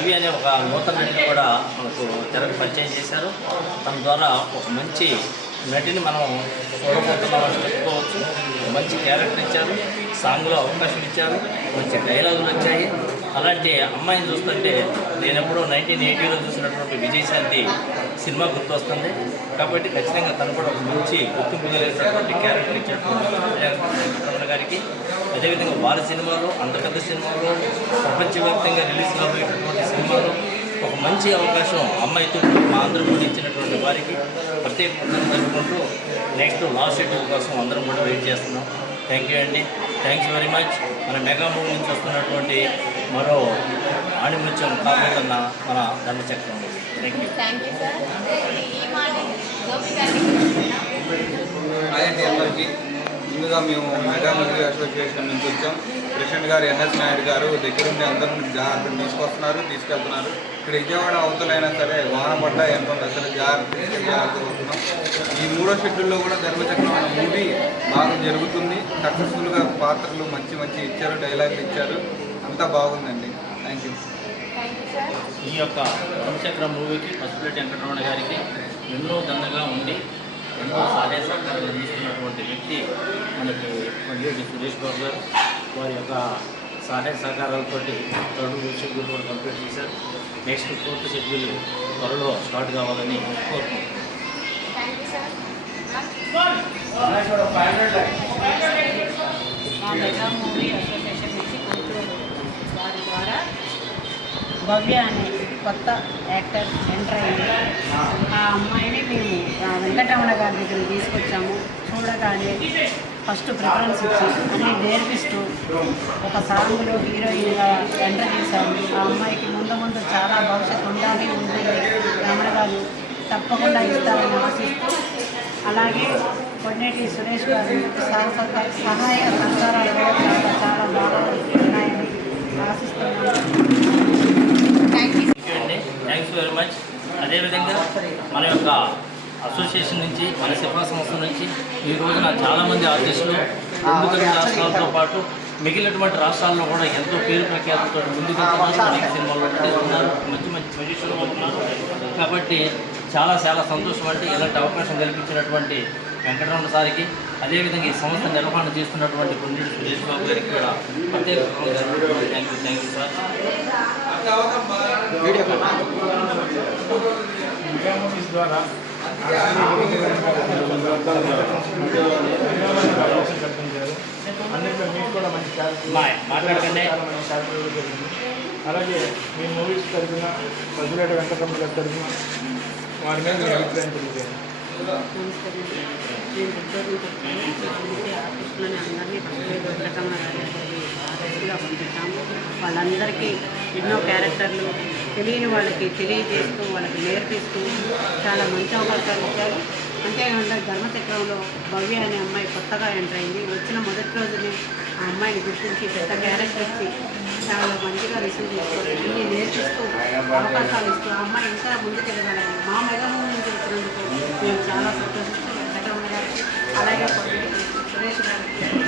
రవి అనే ఒక నూతన నటిని కూడా మనకు తెరకు పరిచయం చేశారు. తన ద్వారా ఒక మంచి నటిని మనం చూడబోతున్నామని చెప్పుకోవచ్చు. మంచి క్యారెక్టర్ ఇచ్చారు, సాంగ్లో అవకాశం ఇచ్చారు, మంచి డైలాగులు వచ్చాయి. అలాంటి అమ్మాయిని చూస్తుంటే నేను ఎప్పుడో 1980లో చూసినటువంటి విజయశాంతి సినిమా గుర్తొస్తుంది. కాబట్టి ఖచ్చితంగా తను కూడా ఒక మంచి గుర్తింపు కలిగినటువంటి క్యారెక్టర్ ఇచ్చినటువంటి గారికి, అదేవిధంగా వారి సినిమాలో అంత పెద్ద సినిమాలో ప్రపంచవ్యాప్తంగా రిలీజ్ కాబోయేటటువంటి సినిమాలో ఒక మంచి అవకాశం అమ్మాయితో మా అందరూ కూడా ఇచ్చినటువంటి వారికి ప్రత్యేకంగా జరుపుకుంటూ నెక్స్ట్ లాస్ట్ షెడ్యూల్ కోసం అందరం కూడా వెయిట్ చేస్తున్నాం. థ్యాంక్ యూ అండి, థ్యాంక్స్ వెరీ మచ్. మన మెగా మూవీ నుంచి వస్తున్నటువంటి మరో ఆణిముత్యం కాబోతున్న మన ధర్మచక్రం. Thank you. అదేంటి అందరికీ ముందుగా మేము మెగా మూవీ అసోసియేషన్ నుంచి వచ్చాం. ప్రెసిడెంట్ గారు ఎన్ఎస్ నాయుడు గారు దగ్గరుండి అందరినీ జాగ్రత్తలు తీసుకెళ్తున్నారు. ఇక్కడ విజయవాడ అవతలైనా సరే వాన పడ్డా ఎంతో అసలు జాగ్రత్త వస్తున్నాం. ఈ 3వ షెడ్యూల్లో కూడా ధర్మచక్రం అనే మూవీ బాగా జరుగుతుంది. సక్సెస్ఫుల్గా పాత్రలు మంచి ఇచ్చారు, డైలాగులు ఇచ్చారు, అంతా బాగుందండి. Thank you. ఈ యొక్క ధర్మచక్రం మూవీకి పసుపులేటి వెంకటరమణ గారికి ఎన్నో దండగా ఉండి ఎంతో సహాయ సహకారాలు అందిస్తున్నటువంటి వ్యక్తి మనకి కొండేటి సురేష్ బాబు గారు. వారి యొక్క సహాయ సహకారాలతో 3rd షెడ్యూల్ కూడా కంప్లీట్ చేశారు. నెక్స్ట్ 4th షెడ్యూల్ త్వరలో స్టార్ట్ కావాలని కోరుకుంటున్నాను. భవ్య అనే కొత్త యాక్టర్ ఎంటర్ అయ్యింది. ఆ అమ్మాయిని మేము వెంకటరమణ గారి దగ్గర తీసుకొచ్చాము. చూడగానే ఫస్ట్ ప్రిఫరెన్స్ ఇచ్చి అన్నీ నేర్పిస్తూ ఒక సాంగ్లో హీరోయిన్గా ఎంటర్ చేశాము. ఆ అమ్మాయికి ముందు చాలా భవిష్యత్తు ఉండాలి రమణ గారు తప్పకుండా ఇస్తారని ఆశిస్తూ, అలాగే కొండేటి సురేష్ గారు సహాయ సహకారాలు చాలా బాగా ఉన్నాయని ఆశిస్తున్నాను. Thanks very much. అదేవిధంగా మన యొక్క అసోసియేషన్ నుంచి, మన సిఫా సంస్థ నుంచి ఈ రోజున చాలామంది ఆర్టిస్టులు 2 తెలుగు రాష్ట్రాలతో పాటు మిగిలినటువంటి రాష్ట్రాల్లో కూడా ఎంతో పేరు ప్రఖ్యాతులతో ముందుకు అనేక సినిమాల్లో నటిస్తున్నారు, మంచి పొజిషన్లో ఉంటున్నారు. కాబట్టి చాలా సంతోషం. అంటే ఇలాంటి అవకాశం కల్పించినటువంటి వెంకటరమణ సార్కి, అదేవిధంగా ఈ సంస్థ నిర్వహణ చేస్తున్నటువంటి కొండేటి సురేష్ బాబు గారికి కూడా ప్రత్యేకంగా థ్యాంక్ యూ సార్. ద్వారా అన్నింటిలో మీకు కూడా మంచి మాట్లాడకండి. అలాగే మీ మూవీస్ తరఫున పసుపులేటి వెంకటరమణ గారి తరఫున వారి మీద మీ అభిప్రాయం తెలియజేయండి. ఆర్టిస్టులని అందరినీ పసుపులేటి వెంకటరమణ గారి ఆర్టిస్టుగా పంపించాము. వాళ్ళందరికీ ఎన్నో క్యారెక్టర్లు తెలియని వాళ్ళకి తెలియజేస్తూ, వాళ్ళకి నేర్పిస్తూ చాలా మంచి అవకాశాలు ఇచ్చారు. అంతేకాకుండా ధర్మచక్రంలో భవ్య అనే అమ్మాయి కొత్తగా ఎంటర్ అయింది. వచ్చిన మొదటి రోజునే ఆ అమ్మాయిని గుర్తించి పెద్ద క్యారెక్టర్ ఇచ్చి చాలా మంచిగా రిసీవ్ చేసుకోవాలి, అన్నీ నేర్పిస్తూ అవకాశాలు ఇస్తూ ఆ అమ్మాయి ఇంకా ముందుకెళ్ళగలరు. మా మెగామూవీ నుంచి వచ్చినందుకు మేము చాలా సంతోషిస్తూ వెంకటరమణ గారికి, అలాగే సురేష్ గారికి